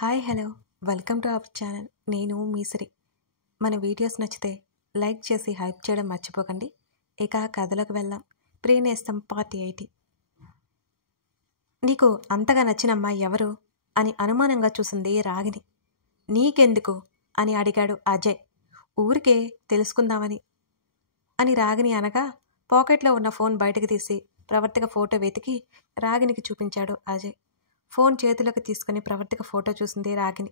Hi hello welcome to our channel. నేను మీసిరి. మన videos నచ్చితే లైక్ చేసి హైప్ చేయడం మర్చిపోకండి. ఇక కథలోకి వెళ్దాం. ప్రియనేస్తం పార్ట్ 80. నీకు అంతగా నచ్చిన అమ్మాయి ఎవరు అని అనుమానంగా చూసింది రాగిని. నీకెందుకు అని అడిగాడు అజయ్. ఊరికే తెలుసుకుందామని అని రాగిని అనగా పాకెట్లో ఉన్న ఫోన్ బయటకు తీసి ప్రవర్తిక ఫోటో వెతికి రాగినికి చూపించాడు అజయ్. ఫోన్ చేతిలోకి తీసుకుని ప్రవర్తిక ఫోటో చూసింది రాగిని.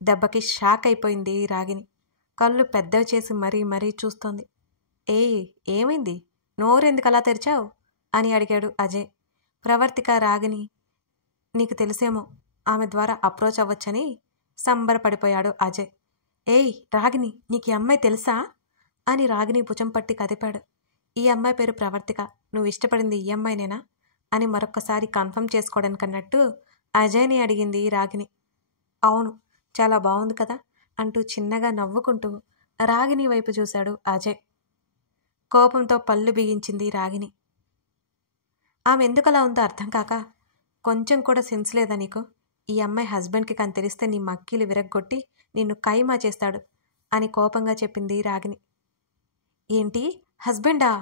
దెబ్బకి షాక్ అయిపోయింది రాగిని. కళ్ళు పెద్దవి చేసి మరీ చూస్తోంది. ఏమైంది, నోరెందుకు అలా తెరిచావు అని అడిగాడు అజయ్. ప్రవర్తిక రాగిని నీకు తెలిసేమో, ఆమె ద్వారా అప్రోచ్ అవ్వచ్చని సంబరపడిపోయాడు అజయ్. రాగిని, నీకు ఈ అమ్మాయి తెలుసా అని రాగిని భుజం పట్టి కదిపాడు. ఈ అమ్మాయి పేరు ప్రవర్తిక. నువ్వు ఇష్టపడింది ఈ అమ్మాయినేనా అని మరొక్కసారి కన్ఫర్మ్ చేసుకోవడానికన్నట్టు అజయ్ని అడిగింది రాగిని. అవును, చాలా బాగుంది కదా అంటూ చిన్నగా నవ్వుకుంటూ రాగిని వైపు చూశాడు అజయ్. కోపంతో పళ్ళు బిగించింది రాగిని. ఆమె ఎందుకలా ఉందో అర్థం కాక, కొంచెం కూడా సెన్స్ లేదా నీకు? ఈ అమ్మాయి హస్బెండ్కి కానీ తెలిస్తే నీ మక్కీలు విరగ్గొట్టి నిన్ను కైమా చేస్తాడు అని కోపంగా చెప్పింది రాగిని. ఏంటి, హస్బెండా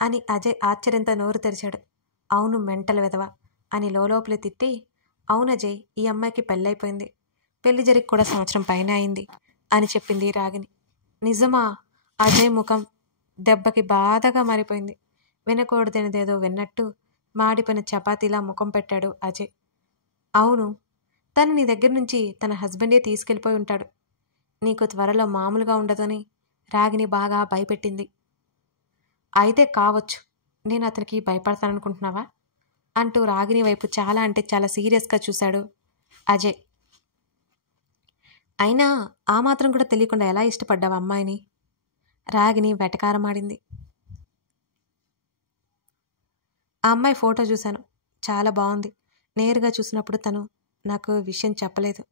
అని అజయ్ ఆశ్చర్యంతో నోరు తెరిచాడు. అవును, మెంటల్ వెధవ అని లోపలే తిట్టి, అవునజయ్, ఈ అమ్మాయికి పెళ్ళైపోయింది, పెళ్లి జరిగి కూడా సంవత్సరం పైన అయింది అని చెప్పింది రాగిని. నిజమా? అజయ్ ముఖం దెబ్బకి బాధగా మారిపోయింది. వినకూడదనేదేదో విన్నట్టు మాడిపోయిన చపాతీలా ముఖం పెట్టాడు అజయ్. అవును, తను నీ దగ్గర నుంచి తన హస్బెండే తీసుకెళ్ళిపోయి ఉంటాడు. నీకు త్వరలో మామూలుగా ఉండదని రాగిని బాగా భయపెట్టింది. అయితే కావచ్చు, నేను అతనికి భయపడతాననుకుంటున్నావా అంటూ రాగిని వైపు చాలా అంటే చాలా సీరియస్గా చూశాడు అజయ్. అయినా ఆ మాత్రం కూడా తెలియకుండా ఎలా ఇష్టపడ్డావు అమ్మాయిని? రాగిని వెటకారమాడింది. ఆ అమ్మాయి ఫోటో చూశాను, చాలా బాగుంది. నేరుగా చూసినప్పుడు తను నాకు విషయం చెప్పలేదు.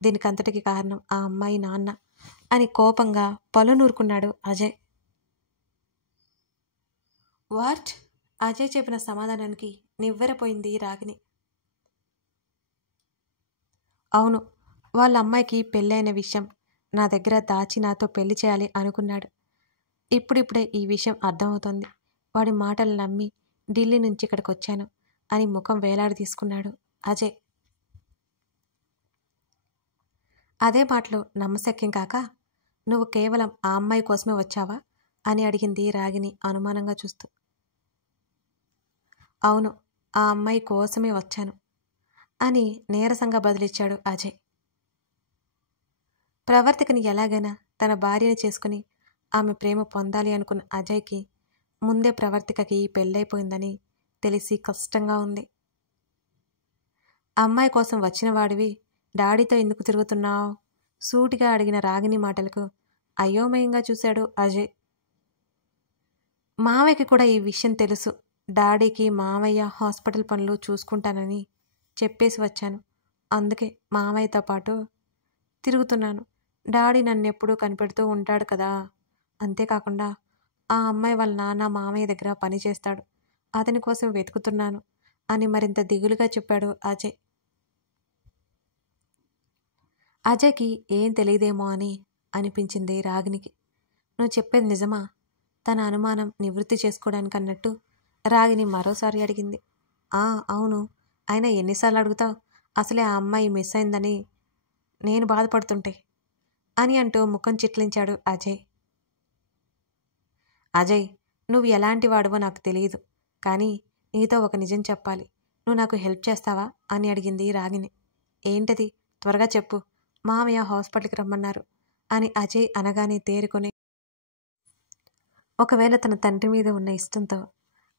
దీనికంతటికి కారణం ఆ అమ్మాయి నాన్న అని కోపంగా పళ్ళు నూరుకున్నాడు అజయ్. వాట్? అజయ్ చెప్పిన సమాధానానికి నివ్వెరపోయింది రాగిని. అవును, వాళ్ళ అమ్మాయికి పెళ్ళైన విషయం నా దగ్గర దాచి నాతో పెళ్లి చేయాలి అనుకున్నాడు. ఇప్పుడిప్పుడే ఈ విషయం అర్థమవుతోంది. వాడి మాటలు నమ్మి ఢిల్లీ నుంచి ఇక్కడికి వచ్చాను అని ముఖం వేలాడి తీసుకున్నాడు అజయ్. అదే మాటలు నమ్మశక్యం కాక, నువ్వు కేవలం ఆ అమ్మాయి కోసమే వచ్చావా అని అడిగింది రాగిని అనుమానంగా చూస్తూ. అవును, ఆ అమ్మాయి కోసమే వచ్చాను అని నీరసంగా బదిలిచ్చాడు అజయ్. ప్రవర్తికని ఎలాగైనా తన భార్యని చేసుకుని ఆమె ప్రేమ పొందాలి అనుకున్న అజయ్కి ముందే ప్రవర్తికకి పెళ్ళైపోయిందని తెలిసి కష్టంగా ఉంది. అమ్మాయి కోసం వచ్చిన వాడివి డాడీతో ఎందుకు తిరుగుతున్నావు సూటిగా అడిగిన రాగిని మాటలకు అయోమయంగా చూశాడు అజయ్. మావయ్యకి కూడా ఈ విషయం తెలుసు. డాడీకి మావయ్య హాస్పిటల్ పనులు చూసుకుంటానని చెప్పేసి వచ్చాను. అందుకే మావయ్యతో పాటు తిరుగుతున్నాను. డాడీ నన్నెప్పుడూ కనిపెడుతూ ఉంటాడు కదా. అంతేకాకుండా ఆ అమ్మాయి వాళ్ళ నాన్న మావయ్య దగ్గర పని చేస్తాడు. అతని కోసం వెతుకుతున్నాను అని మరింత దిగులుగా చెప్పాడు అజయ్. అజయ్కి ఏం తెలియదేమో అని అనిపించింది రాగినికి. నువ్వు చెప్పేది నిజమా? తన అనుమానం నివృత్తి చేసుకోవడానికి అన్నట్టు రాగిని మరోసారి అడిగింది. అవును, అయినా ఎన్నిసార్లు అడుగుతావు? అసలే ఆ అమ్మాయి మిస్ అయిందని నేను బాధపడుతుంటే అని అంటూ ముఖం చిట్లించాడు అజయ్. అజయ్, నువ్వు ఎలాంటి వాడువో నాకు తెలియదు, కానీ నీతో ఒక నిజం చెప్పాలి. నువ్వు నాకు హెల్ప్ చేస్తావా అని అడిగింది రాగిని. ఏంటది? త్వరగా చెప్పు. మామయ్య హాస్పిటల్కి రమ్మన్నారు అని అజయ్ అనగానే తేరుకొని, ఒకవేళ తన తండ్రి మీద ఉన్న ఇష్టంతో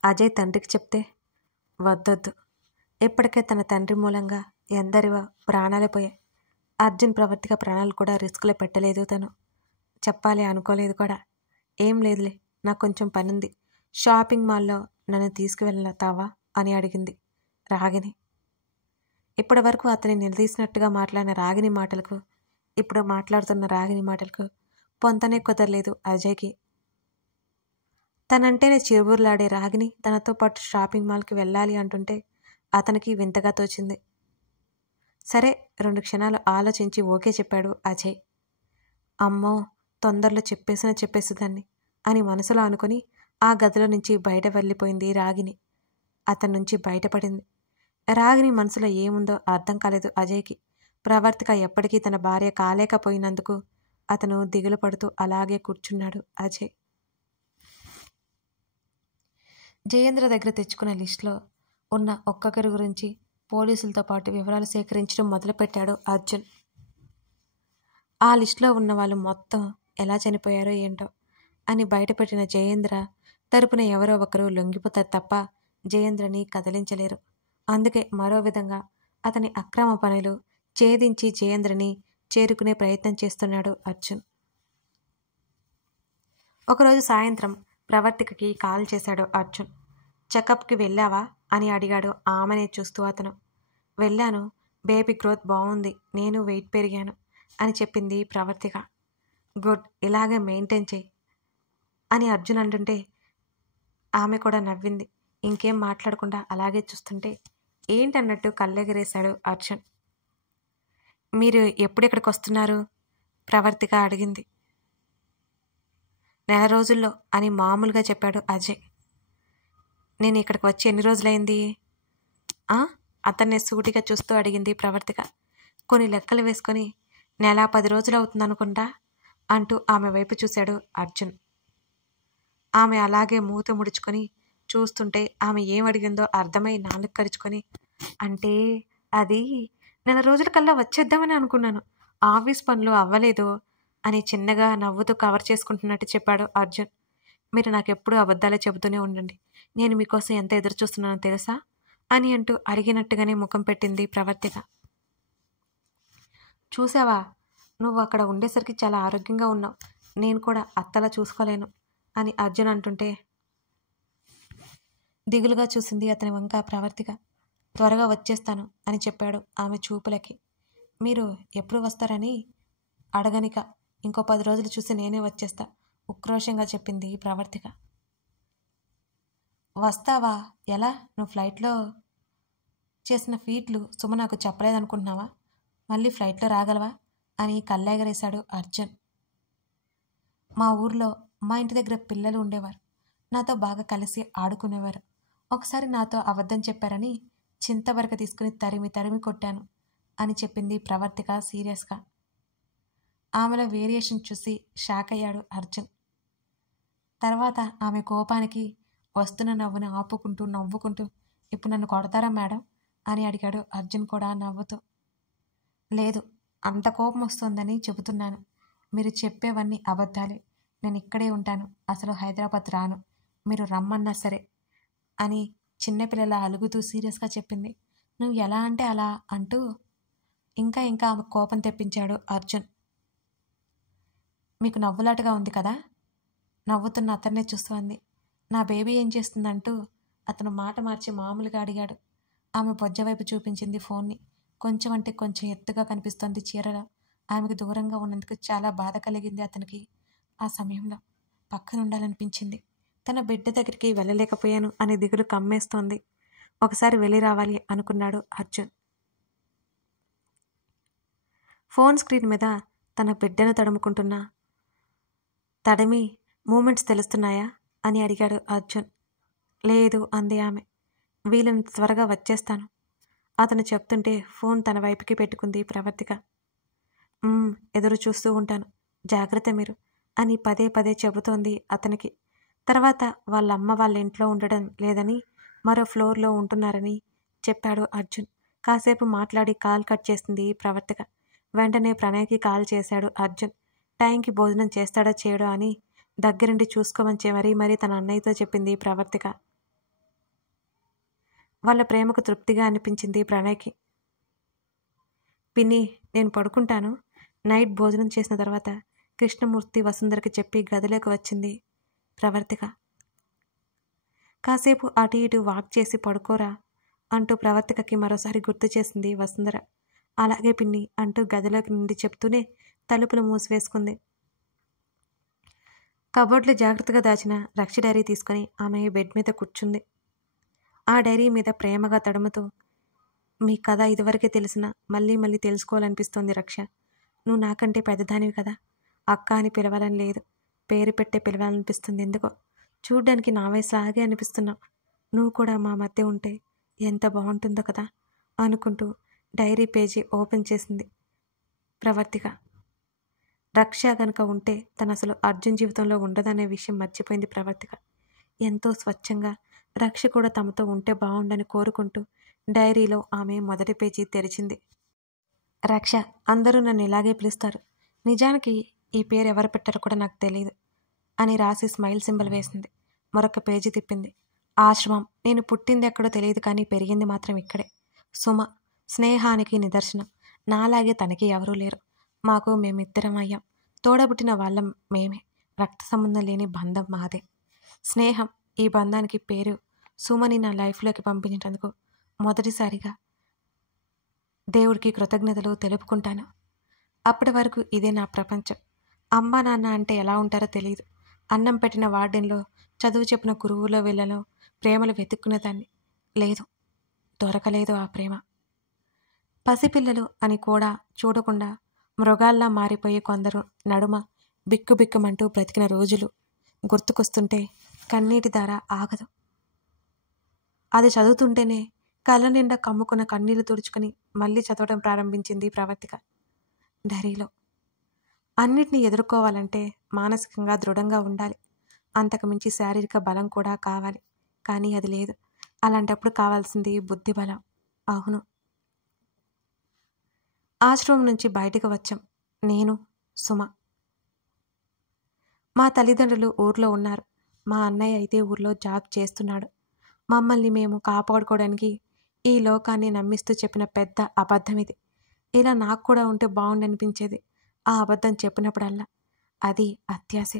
అజయ్ తండ్రికి చెప్తే, వద్దొద్దు, ఇప్పటికే తన తండ్రి మూలంగా ఎందరివో ప్రాణాలే పోయాయి. అర్జున్ ప్రవర్తిక ప్రాణాలు కూడా రిస్క్లో పెట్టలేదు. తను చెప్పాలి అనుకోలేదు కూడా. ఏం లేదులే, నాకు కొంచెం పనుంది, షాపింగ్ మాల్లో నన్ను తీసుకువెళ్తావా అని అడిగింది రాగిని. ఇప్పటి వరకు అతని నిలదీసినట్టుగా మాట్లాడిన రాగిని మాటలకు, ఇప్పుడు మాట్లాడుతున్న రాగిని మాటలకు పొంతనే కుదరలేదు అజయ్కి. తనంటేనే చిరుబుర్లాడే రాగిని తనతో పాటు షాపింగ్ మాల్కి వెళ్ళాలి అంటుంటే అతనికి వింతగా తోచింది. సరే 2 క్షణాలు ఆలోచించి ఓకే చెప్పాడు అజయ్. అమ్మో, తొందరలో చెప్పేసేదాన్ని అని మనసులో అనుకుని ఆ గదిలో నుంచి బయట వెళ్ళిపోయింది రాగిని. అతని నుంచి బయటపడింది. రాగిని మనసులో ఏముందో అర్థం కాలేదు అజయ్కి. ప్రవర్తిక ఎప్పటికీ తన భార్య కాలేకపోయినందుకు అతను దిగులు పడుతూ అలాగే కూర్చున్నాడు అజయ్. జయేంద్ర దగ్గర తెచ్చుకున్న లిస్టులో ఉన్న ఒక్కొక్కరి గురించి పోలీసులతో పాటు వివరాలు సేకరించడం మొదలుపెట్టాడు అర్జున్. ఆ లిస్టులో ఉన్న వాళ్ళు మొత్తం ఎలా చనిపోయారో ఏంటో అని బయటపెట్టిన జయేంద్ర తరపున ఎవరో ఒకరు లొంగిపోతారు తప్ప జయేంద్రని కదిలించలేరు. అందుకే మరో విధంగా అతని అక్రమ పనులు ఛేదించి జయేంద్రని చేరుకునే ప్రయత్నం చేస్తున్నాడు అర్జున్. ఒకరోజు సాయంత్రం ప్రవర్తికకి కాల్ చేశాడు అర్జున్. చెకప్కి వెళ్ళావా అని అడిగాడు ఆమెనే చూస్తూ అతను. వెళ్ళాను, బేబీ గ్రోత్ బాగుంది, నేను వెయిట్ పెరిగాను అని చెప్పింది ప్రవర్తిక. గుడ్, ఇలాగే మెయింటైన్ చేయి అని అర్జున్ అంటుంటే ఆమె కూడా నవ్వింది. ఇంకేం మాట్లాడకుండా అలాగే చూస్తుంటే ఏంటన్నట్టు కళ్ళెగరేశాడు అర్జున్. మీరు ఎప్పుడు ఇక్కడికి వస్తున్నారు? ప్రవర్తిక అడిగింది. 4 రోజుల్లో అని మామూలుగా చెప్పాడు అజయ్. నేను ఇక్కడికి వచ్చి ఎన్ని రోజులైంది? అతన్ని సూటిగా చూస్తూ అడిగింది ప్రవర్తిక. కొన్ని లెక్కలు వేసుకొని 1 నెల 10 రోజులు అవుతుందనుకుంటా అంటూ ఆమె వైపు చూశాడు అర్జున్. ఆమె అలాగే మూతి ముడుచుకొని చూస్తుంటే ఆమె ఏమడిగిందో అర్థమై నాలుగు కరుచుకొని, అంటే అది 1 నెల రోజుల కల్లా వచ్చేద్దామని అనుకున్నాను, ఆఫీస్ పనులు అవ్వలేదు అని చిన్నగా నవ్వుతూ కవర్ చేసుకుంటున్నట్టు చెప్పాడు అర్జున్. మీరు నాకెప్పుడూ అబద్ధాలే చెబుతూనే ఉండండి, నేను మీకోసం ఎంత ఎదురు చూస్తున్నానో తెలుసా అని అంటూ అడిగినట్టుగానే ముఖం పెట్టింది ప్రవర్తిక. చూసావా, నువ్వు అక్కడ ఉండేసరికి చాలా ఆరోగ్యంగా ఉన్నావు, నేను కూడా అత్తలా చూసుకోలేను అని అర్జున్ అంటుంటే దిగులుగా చూసింది అతని వంక ప్రవర్తిక. త్వరగా వచ్చేస్తాను అని చెప్పాడు ఆమె చూపులకి. మీరు ఎప్పుడు వస్తారని అడగనిక, ఇంకో 10 రోజులు చూసి నేనే వచ్చేస్తా ఉక్రోషంగా చెప్పింది ప్రవర్తిక. వస్తావా? ఎలా? నువ్వు ఫ్లైట్లో చేసిన ఫీట్లు సుమ నాకు చెప్పలేదనుకుంటున్నావా? మళ్ళీ ఫ్లైట్లో రాగలవా అని కళ్ళెగరేశాడు అర్జున్. మా ఊర్లో మా ఇంటి దగ్గర పిల్లలు ఉండేవారు, నాతో బాగా కలిసి ఆడుకునేవారు. ఒకసారి నాతో అబద్ధం చెప్పారని చింతవరక తీసుకుని తరిమి కొట్టాను అని చెప్పింది ప్రవర్తిక సీరియస్గా. ఆమెలో వేరియేషన్ చూసి షాక్ అయ్యాడు అర్జున్. తర్వాత ఆమె కోపానికి వస్తున్న నవ్వుని ఆపుకుంటూ నవ్వుకుంటూ, ఇప్పుడు నన్ను కొడతారా మేడం అని అడిగాడు అర్జున్ కూడా నవ్వుతూ. లేదు, అంత కోపం వస్తుందని చెబుతున్నాను, మీరు చెప్పేవన్నీ అబద్ధాలే, నేను ఇక్కడే ఉంటాను, అసలు హైదరాబాద్ రాను, మీరు రమ్మన్నా సరే అని చిన్నపిల్లల అలుగుతూ సీరియస్గా చెప్పింది. నువ్వు ఎలా అంటే అలా అంటూ ఇంకా ఆమె కోపం తెప్పించాడు అర్జున్. మీకు నవ్వులాటగా ఉంది కదా? నవ్వుతున్న అతన్నే చూస్తూ అంది. నా బేబీ ఏం చేస్తుందంటూ అతను మాట మార్చి మామూలుగా అడిగాడు. ఆమె బొజ్జ వైపు చూపించింది ఫోన్ని. కొంచెం అంటే కొంచెం ఎత్తుగా కనిపిస్తోంది చీరలో. ఆమెకు దూరంగా ఉన్నందుకు చాలా బాధ కలిగింది అతనికి. ఆ సమయంలో పక్కన ఉండాలనిపించింది. తన బిడ్డ దగ్గరికి వెళ్ళలేకపోయాను అనే దిగులు కమ్మేస్తోంది. ఒకసారి వెళ్ళి రావాలి అనుకున్నాడు అర్జున్. ఫోన్ స్క్రీన్ మీద తన బిడ్డను తడుముకుంటున్నా తడిమి మూమెంట్స్ తెలుస్తున్నాయా అని అడిగాడు అర్జున్. లేదు అంది ఆమె. వీళ్ళని త్వరగా వచ్చేస్తాను అతను చెప్తుంటే ఫోన్ తన వైపుకి పెట్టుకుంది ప్రవర్తిక. ఎదురు చూస్తూ ఉంటాను, జాగ్రత్త మీరు అని పదే చెబుతోంది అతనికి. తర్వాత వాళ్ళ అమ్మ వాళ్ళ ఇంట్లో ఉండడం లేదని మరో ఫ్లోర్లో ఉంటున్నారని చెప్పాడు అర్జున్. కాసేపు మాట్లాడి కాల్ కట్ చేసింది ప్రవర్తిక. వెంటనే ప్రణయ్కి కాల్ చేశాడు అర్జున్. టైంకి భోజనం చేస్తాడో చేయడో అని దగ్గరుండి చూసుకోమని మరీ తన అన్నయ్యతో చెప్పింది ప్రవర్తిక. వాళ్ళ ప్రేమకు తృప్తిగా అనిపించింది ప్రణయ్కి. పిన్ని, నేను పడుకుంటాను, నైట్ భోజనం చేసిన తర్వాత కృష్ణమూర్తి వసుంధరకి చెప్పి గదిలోకి వచ్చింది ప్రవర్తిక. కాసేపు అటు ఇటు వాక్ చేసి పడుకోరా అంటూ ప్రవర్తికకి మరోసారి గుర్తు చేసింది వసుంధర. అలాగే పిన్ని అంటూ గదిలోకి నుండి చెప్తూనే తలుపులు మూసివేసుకుంది. కబోర్డ్లో జాగ్రత్తగా దాచిన రక్ష డైరీ తీసుకుని ఆమె బెడ్ మీద కూర్చుంది. ఆ డైరీ మీద ప్రేమగా తడుముతూ, మీ కథ ఇదివరకే తెలిసినా మళ్ళీ మళ్ళీ తెలుసుకోవాలనిపిస్తోంది రక్ష. నువ్వు నాకంటే పెద్దదానివి కదా. అక్క అని పిలవాలని లేదు, పేరు పెట్టే పిలవాలనిపిస్తుంది ఎందుకో. చూడ్డానికి నా వయసులాగే అనిపిస్తున్నావు. నువ్వు కూడా మా మధ్య ఉంటే ఎంత బాగుంటుందో కదా అనుకుంటూ డైరీ పేజీ ఓపెన్ చేసింది ప్రవర్తిక. రక్ష గనక ఉంటే తను అసలు అర్జున్ జీవితంలో ఉండదనే విషయం మర్చిపోయింది ప్రవర్తిక. ఎంతో స్వచ్ఛంగా రక్ష కూడా తమతో ఉంటే బాగుండని కోరుకుంటూ డైరీలో ఆమె మొదటి పేజీ తెరిచింది. రక్ష, అందరూ నన్ను ఇలాగే పిలుస్తారు. నిజానికి ఈ పేరు ఎవరు పెట్టారో కూడా నాకు తెలియదు అని రాసి స్మైల్ సింబల్ వేసింది. మరొక పేజీ తిప్పింది. ఆశ్రమం. నేను పుట్టింది ఎక్కడో తెలియదు కానీ పెరిగింది మాత్రం ఇక్కడే. సుమ. స్నేహానికి నిదర్శనం. నాలాగే తనకి ఎవరూ లేరు. మాకు మేమిద్దరం అయ్యాం. తోడబుట్టిన వాళ్ళం మేమే. రక్త సంబంధం లేని బంధం మాదే. స్నేహం. ఈ బంధానికి పేరు సుమని నా లైఫ్లోకి పంపించినందుకు మొదటిసారిగా దేవుడికి కృతజ్ఞతలు తెలుపుకుంటాను. అప్పటి వరకు ఇదే నా ప్రపంచం. అమ్మా నాన్న అంటే ఎలా ఉంటారో తెలియదు. అన్నం పెట్టిన వార్డెన్లో, చదువు చెప్పిన గురువులో వీళ్ళలో ప్రేమలు వెతుక్కునేదాన్ని. లేదు, దొరకలేదు ఆ ప్రేమ. పసిపిల్లలు అని కూడా చూడకుండా మృగాల్లా మారిపోయే కొందరు నడుమ బిక్కుబిక్కుమంటూ బ్రతికిన రోజులు గుర్తుకొస్తుంటే కన్నీటి ధార ఆగదు. అది చదువుతుంటేనే కళ్ళ నిండా కమ్ముకున్న కన్నీళ్లు తుడుచుకుని మళ్ళీ చదవడం ప్రారంభించింది ప్రవర్తిక. డైరీలో అన్నిటినీ ఎదుర్కోవాలంటే మానసికంగా దృఢంగా ఉండాలి. అంతకుమించి శారీరక బలం కూడా కావాలి. కానీ అది లేదు. అలాంటప్పుడు కావాల్సింది బుద్ధి బలం. అవును. ఆశ్రమం నుంచి బయటకు వచ్చాం. నేను, సుమ. మా తల్లిదండ్రులు ఊర్లో ఉన్నారు. మా అన్నయ్య అయితే ఊర్లో జాబ్ చేస్తున్నాడు. మమ్మల్ని మేము కాపాడుకోవడానికి ఈ లోకాన్ని నమ్మిస్తూ చెప్పిన పెద్ద అబద్ధం ఇది. ఇలా నాకు కూడా ఉంటే బాగుండనిపించేది ఆ అబద్ధం చెప్పినప్పుడల్లా. అది అత్యాశే.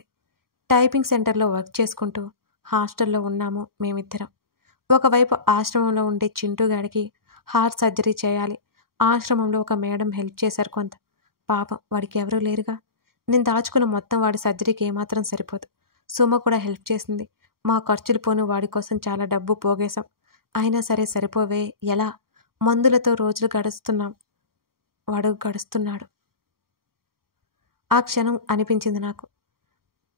టైపింగ్ సెంటర్లో వర్క్ చేసుకుంటూ హాస్టల్లో ఉన్నాము మేమిద్దరం. ఒకవైపు ఆశ్రమంలో ఉండే చింటూగాడికి హార్ట్ సర్జరీ చేయాలి. ఆశ్రమంలో ఒక మేడం హెల్ప్ చేశారు కొంత. పాపం, వాడికి ఎవరూ లేరుగా. నేను దాచుకున్న మొత్తం వాడి సర్జరీకి ఏమాత్రం సరిపోదు. సుమ కూడా హెల్ప్ చేసింది. మా ఖర్చులు పోను వాడి కోసం చాలా డబ్బు పోగేశాం. అయినా సరే సరిపోవే. ఎలా? మందులతో రోజులు గడుస్తున్నాం. వాడు గడుస్తున్నాడు. ఆ క్షణం అనిపించింది నాకు,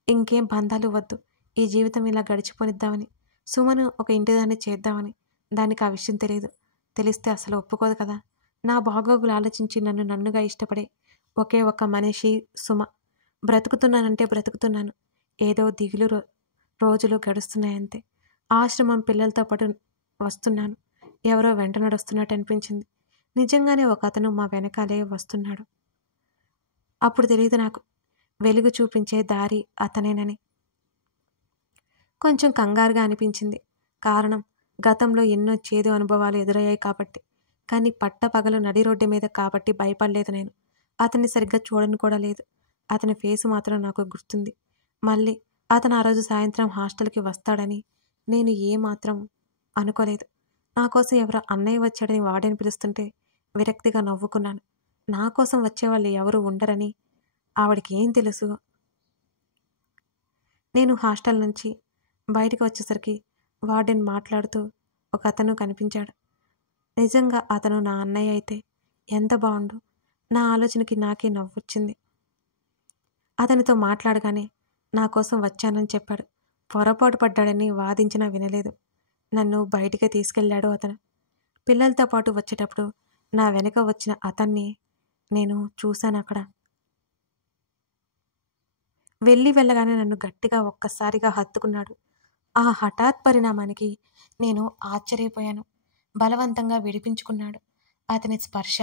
ఇంకేం బంధాలు వద్దు, ఈ జీవితం ఇలా గడిచిపోనిద్దామని. సుమను ఒక ఇంటిదాన్ని చేద్దామని. దానికి ఆ విషయం తెలియదు. తెలిస్తే అసలు ఒప్పుకోదు కదా. నా బాగోగులు ఆలోచించి నన్ను నన్నుగా ఇష్టపడే ఒకే ఒక్క మనిషి సుమ. బ్రతుకుతున్నానంటే బ్రతుకుతున్నాను. ఏదో దిగులు రోజులు గడుస్తున్నాయంతే. ఆశ్రమం పిల్లలతో పాటు వస్తున్నాను. ఎవరో వెంట నడుస్తున్నట్టు అనిపించింది. నిజంగానే ఒక అతను మా వెనకాలే వస్తున్నాడు. అప్పుడు తెలియదు నాకు వెలుగు చూపించే దారి అతనేనని. కొంచెం కంగారుగా అనిపించింది. కారణం, గతంలో ఎన్నో చేదు అనుభవాలు ఎదురయ్యాయి కాబట్టి. కానీ పట్టపగలు నడి రోడ్డు మీద కాబట్టి భయపడలేదు నేను. అతన్ని సరిగ్గా చూడని కూడా లేదు. అతని ఫేసు మాత్రం నాకు గుర్తుంది. మళ్ళీ అతను ఆ రోజు సాయంత్రం హాస్టల్కి వస్తాడని నేను ఏమాత్రం అనుకోలేదు. నా కోసం ఎవరో అన్నయ్య వచ్చాడని వాడని పిలుస్తుంటే విరక్తిగా నవ్వుకున్నాను. నా కోసం వచ్చేవాళ్ళు ఎవరు ఉండరని ఆవిడకి ఏం తెలుసు? నేను హాస్టల్ నుంచి బయటకు వచ్చేసరికి వార్డెన్ మాట్లాడుతూ ఒక అతను కనిపించాడు. నిజంగా అతను నా అన్నయ్య అయితే ఎంత బాగుండు. నా ఆలోచనకి నాకే నవ్వొచ్చింది. అతనితో మాట్లాడగానే నా కోసం వచ్చానని చెప్పాడు. పొరపాటు పడ్డాడని వాదించినా వినలేదు. నన్ను బయటికి తీసుకెళ్లాడు అతను. పిల్లలతో పాటు వచ్చేటప్పుడు నా వెనక వచ్చిన అతన్ని నేను చూశాను అక్కడ. వెళ్ళగానే నన్ను గట్టిగా ఒక్కసారిగా హత్తుకున్నాడు. ఆ హఠాత్ పరిణామానికి నేను ఆశ్చర్యపోయాను. బలవంతంగా విడిపించుకున్నాడు. అతని స్పర్శ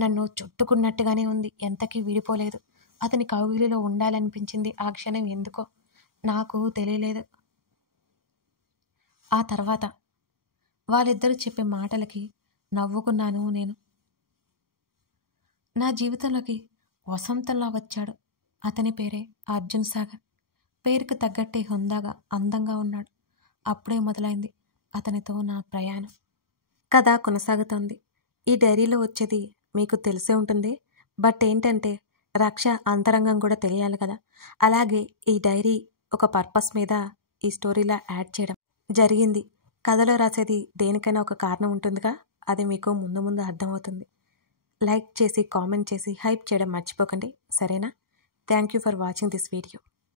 నన్ను చుట్టుకున్నట్టుగానే ఉంది. ఎంతకీ విడిపోలేదు. అతని కౌగిలిలో ఉండాలనిపించింది ఆ క్షణం. ఎందుకో నాకు తెలియలేదు. ఆ తర్వాత వాళ్ళిద్దరూ చెప్పే మాటలకి నవ్వుకున్నాను నేను. నా జీవితంలోకి వసంతంలా వచ్చాడు. అతని పేరే అర్జున్ సాగర్. పేరుకు తగ్గట్టే హుందాగా అందంగా ఉన్నాడు. అప్పుడే మొదలైంది అతనితో నా ప్రయాణం. కథ కొనసాగుతోంది. ఈ డైరీలో వచ్చేది మీకు తెలిసే ఉంటుంది. బట్ ఏంటంటే రక్ష అంతరంగం కూడా తెలియాలి కదా. అలాగే ఈ డైరీ ఒక పర్పస్ మీద ఈ స్టోరీలా యాడ్ చేయడం జరిగింది. కథలో రాసేది దేనికైనా ఒక కారణం ఉంటుందిగా. అది మీకు ముందు ముందు అర్థమవుతుంది. లైక్ చేసి కామెంట్ చేసి హైప్ చేయడం మర్చిపోకండి, సరేనా? Thank you for watching this video.